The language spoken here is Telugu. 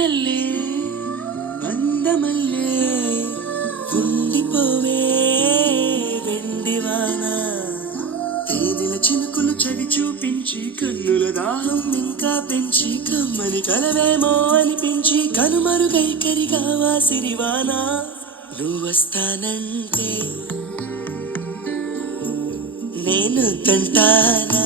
వెన్నెల్లే అందమల్లే ఉండిపోవే వెండివాన తేనెల చినుకులు చవి చూపించి కన్నుల దాహం ఇంకా పెంచి కమ్మని కలవేమో అనిపించి కనుమరుగైకరిగా వాసిరివాన నువ్వొస్తానంటే నేను తంటానా